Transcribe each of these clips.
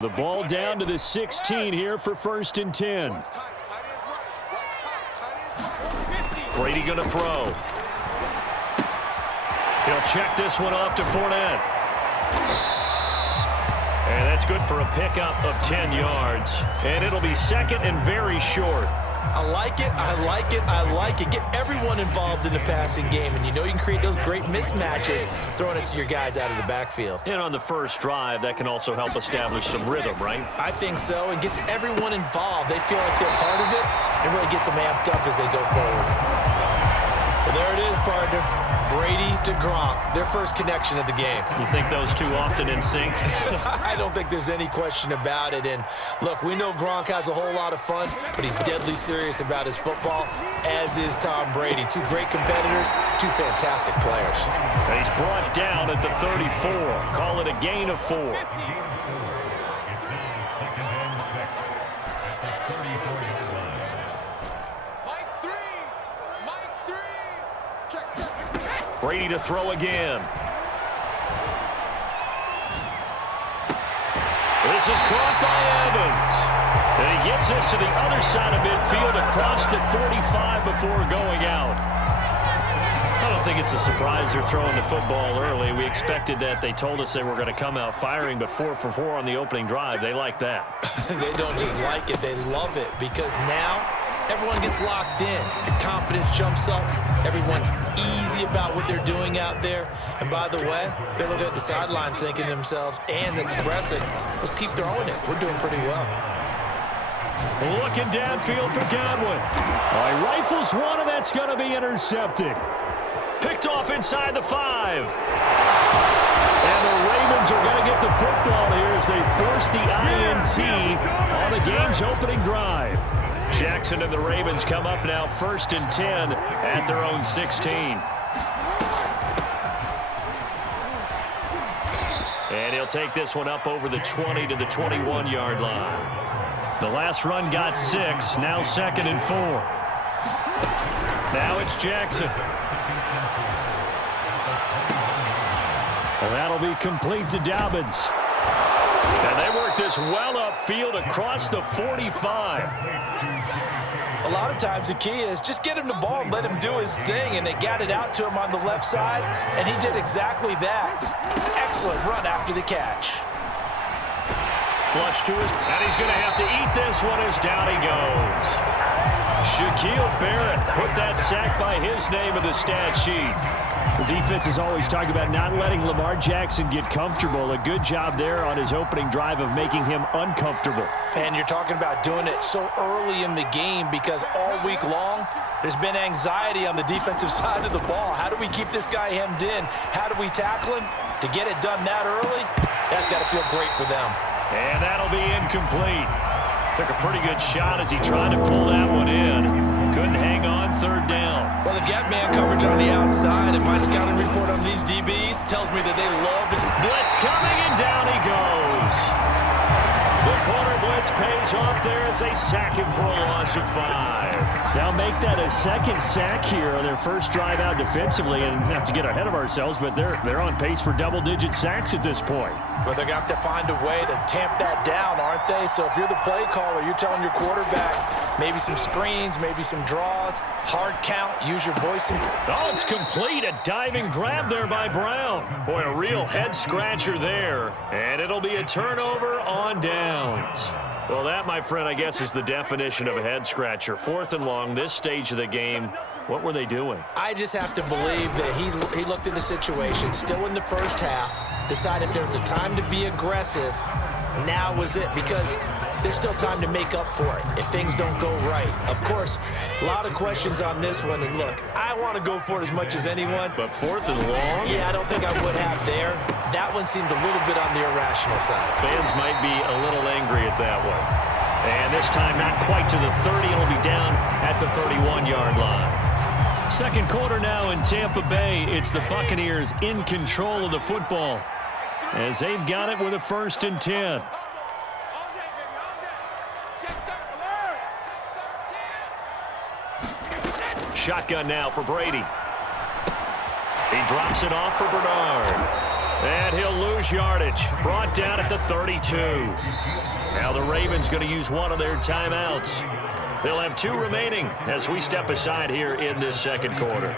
The ball down to the 16 here for 1st and 10. Brady going to throw. He'll check this one off to Fournette. And that's good for a pickup of 10 yards. And it'll be 2nd and very short. I like it, I like it, I like it. Get everyone involved in the passing game, and you know you can create those great mismatches throwing it to your guys out of the backfield. And on the first drive, that can also help establish some rhythm, right? I think so, and gets everyone involved. They feel like they're part of it, and really gets them amped up as they go forward. Well, there it is, partner. Brady to Gronk, their first connection of the game. You think those two often in sync? I don't think there's any question about it. And look, we know Gronk has a whole lot of fun, but he's deadly serious about his football, as is Tom Brady. Two great competitors, two fantastic players. And he's brought down at the 34. Call it a gain of 4. Brady to throw again. This is caught by Evans. And he gets this to the other side of midfield across the 45 before going out. I don't think it's a surprise they're throwing the football early. We expected that. They told us they were going to come out firing, but 4 for 4 on the opening drive. They like that. They don't just like it. They love it because now everyone gets locked in. Your confidence jumps up. Everyone's easy about what they're doing out there. And by the way, they're looking at the sideline thinking to themselves and expressing, let's keep throwing it. We're doing pretty well. Looking downfield for Godwin. He rifles one, and that's going to be intercepted. Picked off inside the 5. And the Ravens are going to get the football here as they force the INT on the game's opening drive. Jackson and the Ravens come up now 1st and 10 at their own 16. And he'll take this one up over the 20 to the 21-yard line. The last run got 6, now 2nd and 4. Now it's Jackson. And that'll be complete to Dobbins. And they work this well upfield across the 45. A lot of times the key is just get him the ball and let him do his thing, and they got it out to him on the left side, and he did exactly that. Excellent run after the catch. Flush to his, and he's going to have to eat this one as down he goes. Shaquille Barrett put that sack by his name in the stat sheet. The defense is always talking about not letting Lamar Jackson get comfortable. A good job there on his opening drive of making him uncomfortable. And you're talking about doing it so early in the game because all week long there's been anxiety on the defensive side of the ball. How do we keep this guy hemmed in? How do we tackle him? To get it done that early, that's got to feel great for them. And that'll be incomplete. Took a pretty good shot as he tried to pull that one in. Couldn't hang on 3rd down. Well, they've got man coverage on the outside, and my scouting report on these DBs tells me that they love it. Blitz coming, and down he goes. The corner blitz pays off there as they sack him for a loss of 5. Now make that a 2nd sack here on their first drive out defensively, and not to get ahead of ourselves, but they're on pace for double-digit sacks at this point. Well, they're going to have to find a way to tamp that down, aren't they? So if you're the play caller, you're telling your quarterback maybe some screens, maybe some draws, hard count, use your voice. Oh, it's complete. A diving grab there by Brown. Boy, a real head-scratcher there. And it'll be a turnover on downs. Well, that, my friend, I guess is the definition of a head-scratcher. 4th and long, this stage of the game. What were they doing? I just have to believe that he looked at the situation, still in the first half, decided there's a time to be aggressive. Now was it, because there's still time to make up for it if things don't go right. Of course, a lot of questions on this one, and look, I want to go for it as much as anyone. But 4th and long? Yeah, I don't think I would have there. That one seemed a little bit on the irrational side. Fans might be a little angry at that one. And this time not quite to the 30. It'll be down at the 31-yard line. 2nd quarter now in Tampa Bay. It's the Buccaneers in control of the football as they've got it with a 1st and 10. Shotgun now for Brady. He drops it off for Bernard. And he'll lose yardage. Brought down at the 32. Now the Ravens going to use one of their timeouts. They'll have 2 remaining as we step aside here in this second quarter.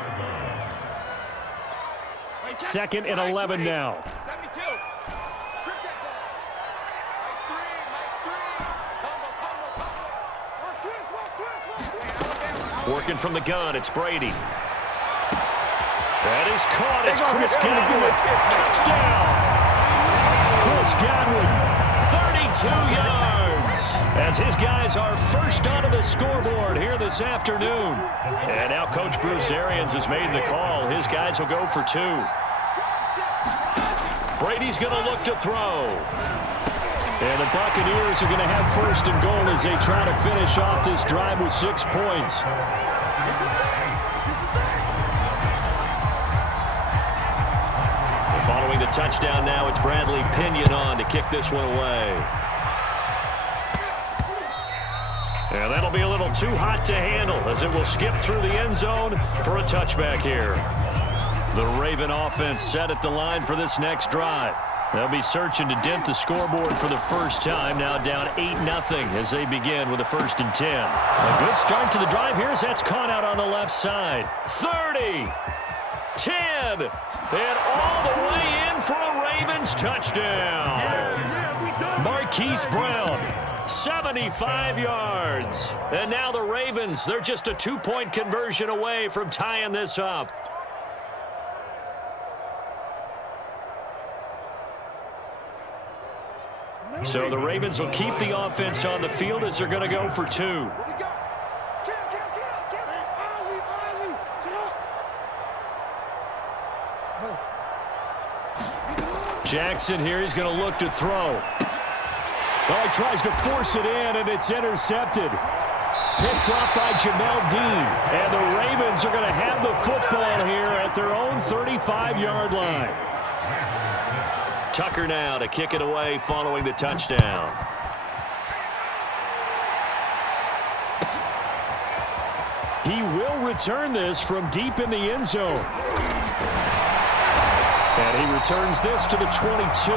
2nd and 11 now. Working from the gun, it's Brady. That is caught. It's Chris Godwin. Touchdown. Chris Godwin, 32 yards. As his guys are first onto the scoreboard here this afternoon. And now Coach Bruce Arians has made the call. His guys will go for 2. Brady's going to look to throw. And the Buccaneers are going to have 1st and goal as they try to finish off this drive with 6 points. Following the touchdown now, it's Bradley Pinion on to kick this one away. And that'll be a little too hot to handle as it will skip through the end zone for a touchback here. The Raven offense set at the line for this next drive. They'll be searching to dent the scoreboard for the first time, now down 8-0 as they begin with a 1st and 10. A good start to the drive here as that's caught out on the left side. 30, 10, and all the way in for a Ravens touchdown. Marquise Brown, 75 yards. And now the Ravens, they're just a 2-point conversion away from tying this up. So the Ravens will keep the offense on the field as they're going to go for 2. Jackson here, he's going to look to throw. Oh, he tries to force it in, and it's intercepted. Picked off by Jamel Dean. And the Ravens are going to have the football here at their own 35-yard line. Tucker now to kick it away following the touchdown. He will return this from deep in the end zone. And he returns this to the 22.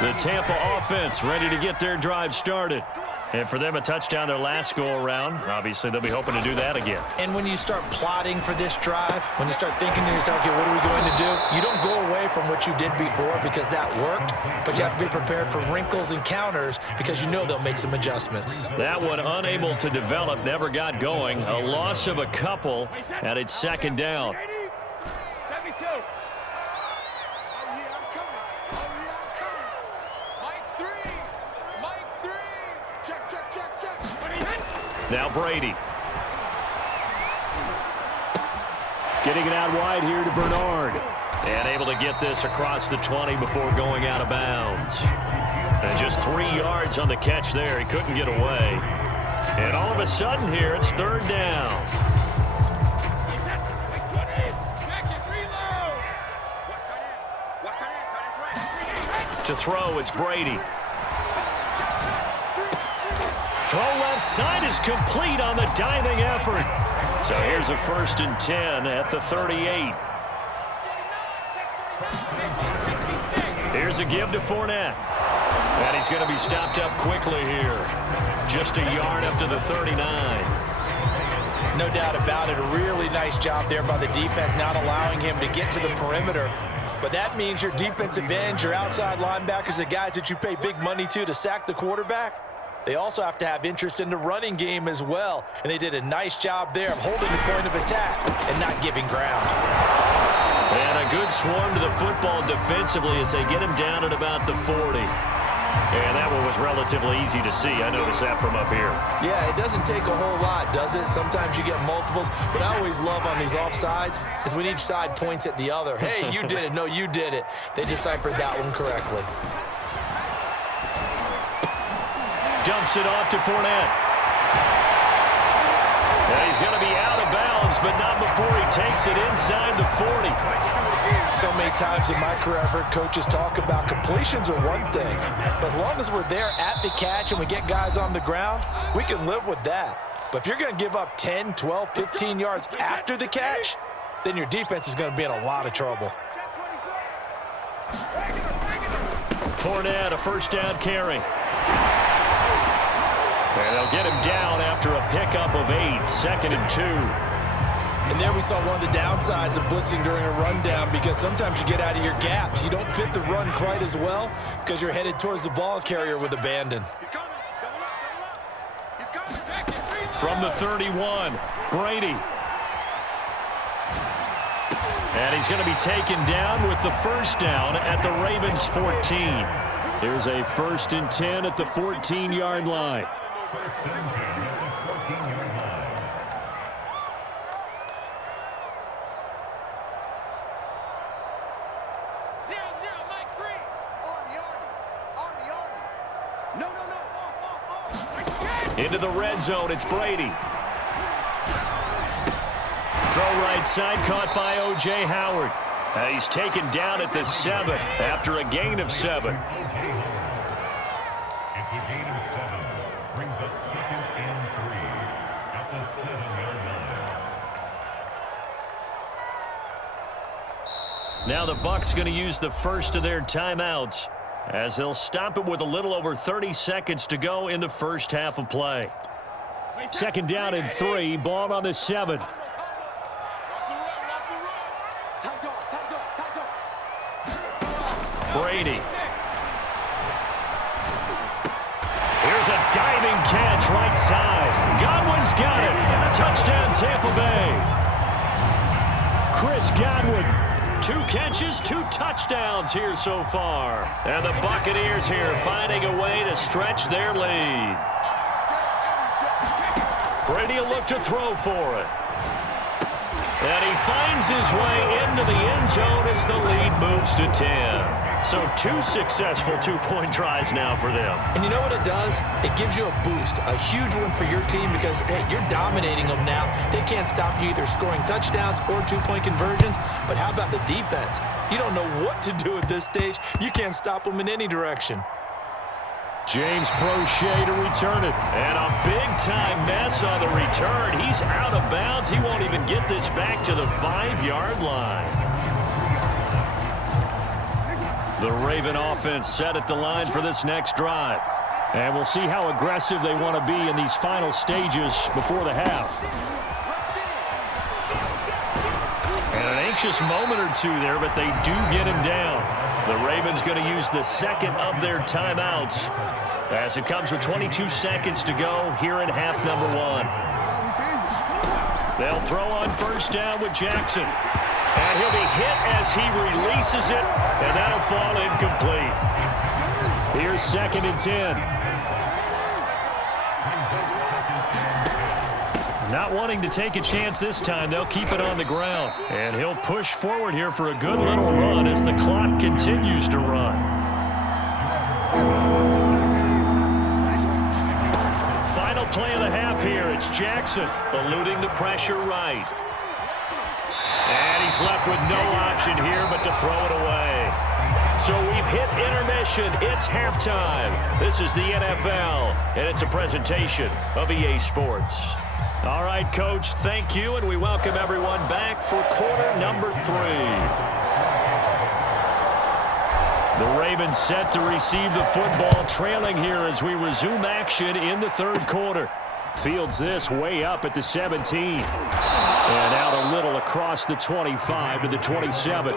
The Tampa offense ready to get their drive started. And for them, a touchdown their last go-around. Obviously, they'll be hoping to do that again. And when you start plotting for this drive, when you start thinking to yourself, okay, what are we going to do? You don't go away from what you did before because that worked, but you have to be prepared for wrinkles and counters because you know they'll make some adjustments. That one unable to develop, never got going. A loss of a couple, and it's 2nd down. Now Brady. Getting it out wide here to Bernard. And able to get this across the 20 before going out of bounds. And just 3 yards on the catch there. He couldn't get away. And all of a sudden here, it's 3rd down. To throw, it's Brady. Throw left side is complete on the diving effort. So here's a 1st and 10 at the 38. Here's a give to Fournette. And he's going to be stopped up quickly here. Just a yard up to the 39. No doubt about it. A really nice job there by the defense, not allowing him to get to the perimeter. But that means your defensive ends, your outside linebackers, the guys that you pay big money to sack the quarterback, they also have to have interest in the running game as well. And they did a nice job there of holding the point of attack and not giving ground. And a good swarm to the football defensively as they get him down at about the 40. And that one was relatively easy to see. I noticed that from up here. Yeah, it doesn't take a whole lot, does it? Sometimes you get multiples. What I always love on these offsides is when each side points at the other. Hey, you did it. No, you did it. They deciphered that one correctly. Dumps it off to Fournette. And he's going to be out of bounds, but not before he takes it inside the 40. So many times in my career, I've heard coaches talk about completions are one thing. But as long as we're there at the catch and we get guys on the ground, we can live with that. But if you're going to give up 10, 12, 15 yards after the catch, then your defense is going to be in a lot of trouble. Fournette, a first down carry. And they'll get him down after a pickup of 8, 2nd and 2. And there we saw one of the downsides of blitzing during a rundown, because sometimes you get out of your gaps. You don't fit the run quite as well because you're headed towards the ball carrier with abandon. From the 31, Brady. And he's going to be taken down with the first down at the Ravens' 14. Here's a 1st and 10 at the 14-yard line. Into the red zone, it's Brady. Throw right side, caught by O.J. Howard. He's taken down at the 7 after a gain of 7. It's a gain of 7. Brings up 2nd and 3 at the 7-yard line. Now the Bucs going to use the first of their timeouts, as they'll stop it with a little over 30 seconds to go in the first half of play. 2nd down and 3, ball on the 7. Brady. Here's a diving catch right side. Godwin's got it. Touchdown, Tampa Bay. Chris Godwin. 2 catches, 2 touchdowns here so far. And the Buccaneers here finding a way to stretch their lead. Brady will look to throw for it. And he finds his way into the end zone as the lead moves to 10. So 2 successful 2-point tries now for them. And you know what it does? It gives you a boost, a huge one for your team, because, hey, you're dominating them now. They can't stop you either scoring touchdowns or 2-point conversions. But how about the defense? You don't know what to do at this stage. You can't stop them in any direction. James Prochet to return it. And a big-time mess on the return. He's out of bounds. He won't even get this back to the 5-yard line. The Raven offense set at the line for this next drive. And we'll see how aggressive they want to be in these final stages before the half. And an anxious moment or two there, but they do get him down. The Ravens going to use the 2nd of their timeouts, as it comes with 22 seconds to go here in half number 1. They'll throw on first down with Jackson. And he'll be hit as he releases it, and that'll fall incomplete. Here's 2nd and 10. Not wanting to take a chance this time, they'll keep it on the ground. And he'll push forward here for a good little run as the clock continues to run. Final play of the half here. It's Jackson eluding the pressure right. And he's left with no option here but to throw it away. So we've hit intermission. It's halftime. This is the NFL, and it's a presentation of EA Sports. All right, Coach, thank you, and we welcome everyone back for quarter number 3. The Ravens set to receive the football, trailing here as we resume action in the 3rd quarter. Fields this way up at the 17. And out a little across the 25 to the 27.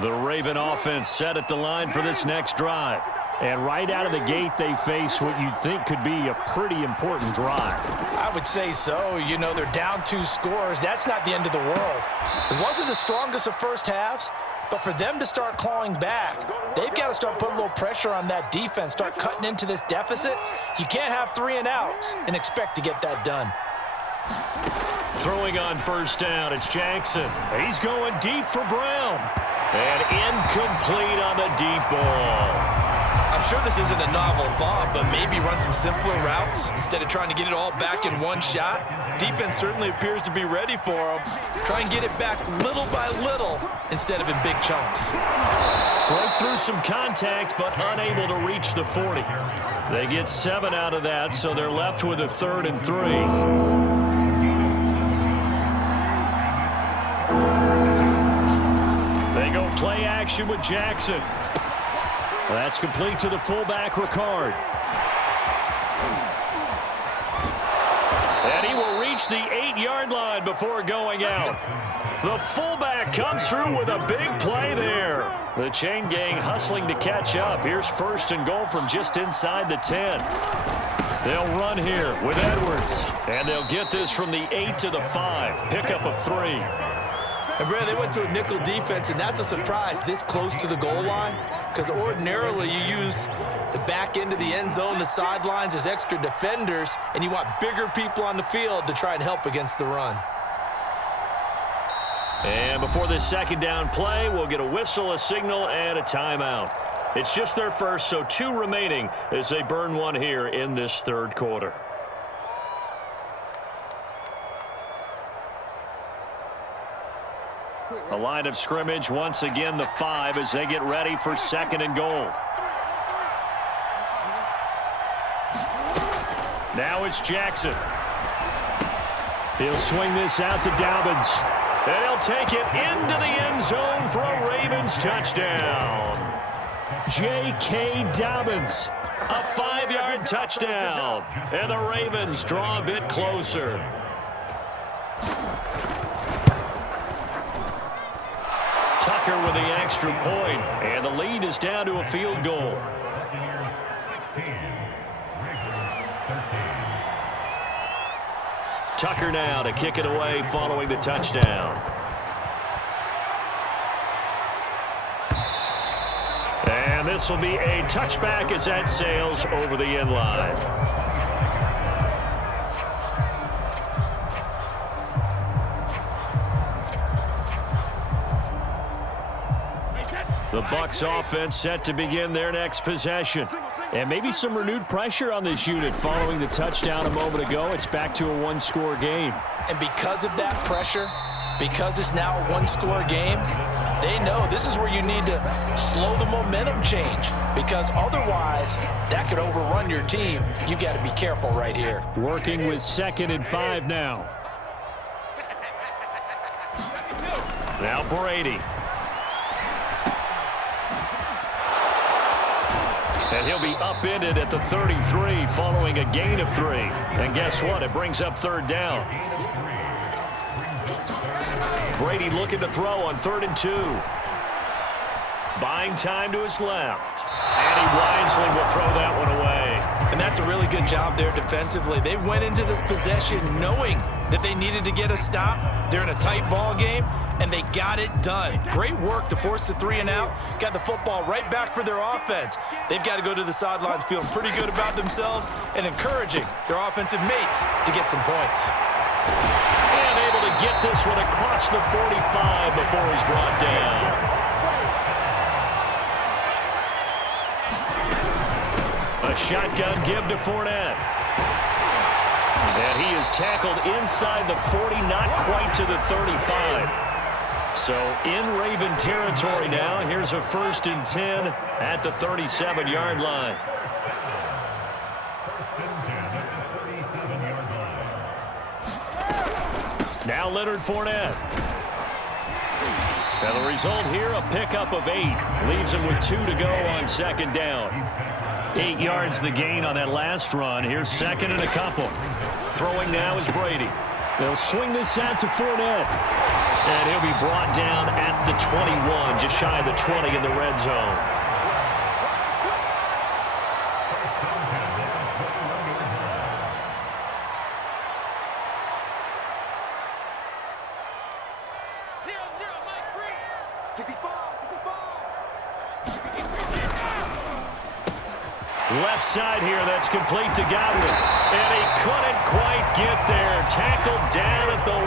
The Raven offense set at the line for this next drive. And right out of the gate, they face what you'd think could be a pretty important drive. I would say so. You know, they're down 2 scores. That's not the end of the world. It wasn't the strongest of first halves, but for them to start clawing back, they've got to start putting a little pressure on that defense, start cutting into this deficit. You can't have 3 and outs and expect to get that done. Throwing on first down, it's Jackson. He's going deep for Brown. And incomplete on the deep ball. I'm sure this isn't a novel thought, but maybe run some simpler routes instead of trying to get it all back in one shot. Defense certainly appears to be ready for them. Try and get it back little by little instead of in big chunks. Broke through some contact, but unable to reach the 40. They get 7 out of that, so they're left with a 3rd and 3. They go play action with Jackson. That's complete to the fullback, Ricard. And he will reach the 8-yard line before going out. The fullback comes through with a big play there. The chain gang hustling to catch up. Here's 1st and goal from just inside the 10. They'll run here with Edwards. And they'll get this from the 8 to the 5. Pickup of 3. And Brad, they went to a nickel defense, and that's a surprise this close to the goal line, because ordinarily you use the back end of the end zone, the sidelines as extra defenders, and you want bigger people on the field to try and help against the run. And before this 2nd down play, we'll get a whistle, a signal, and a timeout. It's just their first, so 2 remaining as they burn one here in this 3rd quarter. A line of scrimmage, once again the 5 as they get ready for 2nd and goal. Now it's Jackson. He'll swing this out to Dobbins. And he'll take it into the end zone for a Ravens touchdown. J.K. Dobbins, a 5-yard touchdown. And the Ravens draw a bit closer. Tucker with the extra point, and the lead is down to a field goal. Tucker now to kick it away following the touchdown. And this will be a touchback as that sails over the end line. The Bucs offense set to begin their next possession. And maybe some renewed pressure on this unit following the touchdown a moment ago. It's back to a 1-score game. And because of that pressure, because it's now a 1-score game, they know this is where you need to slow the momentum change, because otherwise that could overrun your team. You've got to be careful right here. Working with 2nd and 5 now. Now Brady. And he'll be upended at the 33 following a gain of 3. And guess what? It brings up 3rd down. Brady looking to throw on 3rd and 2. Buying time to his left. And he wisely will throw that one away. And that's a really good job there defensively. They went into this possession knowing that they needed to get a stop. They're in a tight ball game, and they got it done. Great work to force the 3 and out. Got the football right back for their offense. They've got to go to the sidelines feeling pretty good about themselves and encouraging their offensive mates to get some points. And able to get this one across the 45 before he's brought down. A shotgun give to Fournette. And he is tackled inside the 40, not quite to the 35. So in Raven territory now. Here's a 1st and 10 at the 37-yard line. Now Leonard Fournette. And the result here, a pickup of 8. Leaves him with 2 to go on 2nd down. 8 yards the gain on that last run. Here's 2nd and a couple. Throwing now is Brady. They'll swing this out to Fournette. And he'll be brought down at the 21, just shy of the 20 in the red zone. Left side here, that's complete to Godwin. And he couldn't quite get there. Tackled down at the 1.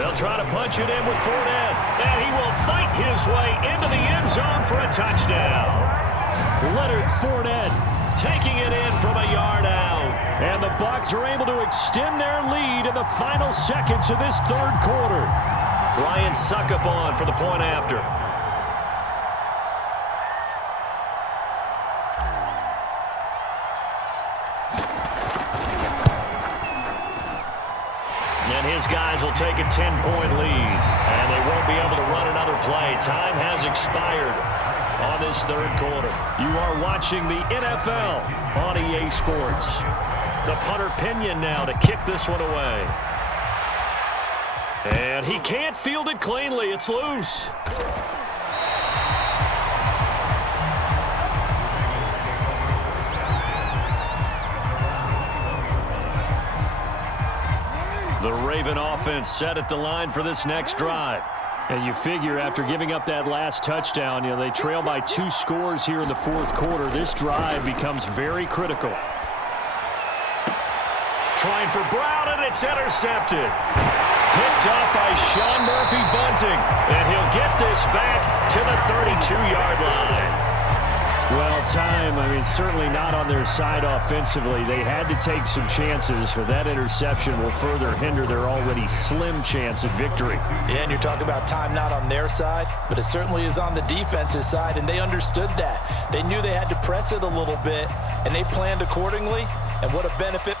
They'll try to punch it in with Fournette. And he will fight his way into the end zone for a touchdown. Leonard Fournette taking it in from a yard out. And the Bucs are able to extend their lead in the final seconds of this 3rd quarter. Ryan Succop on for the point after. his guys will take a 10-point lead. And they won't be able to run another play. Time has expired on this third quarter. You are watching the NFL on EA Sports. The punter Pinion now to kick this one away. And he can't field it cleanly. It's loose. The Raven offense set at the line for this next drive. And you figure after giving up that last touchdown, they trail by 2 scores here in the fourth quarter. This drive becomes very critical. Trying for Brown, and it's intercepted. Picked up by Sean Murphy-Bunting. And he'll get this back to the 32-yard line. Well, time, certainly not on their side offensively. They had to take some chances, but that interception will further hinder their already slim chance at victory. Yeah, and you're talking about time not on their side, but it certainly is on the defensive side, and they understood that. They knew they had to press it a little bit, and they planned accordingly, and what a benefit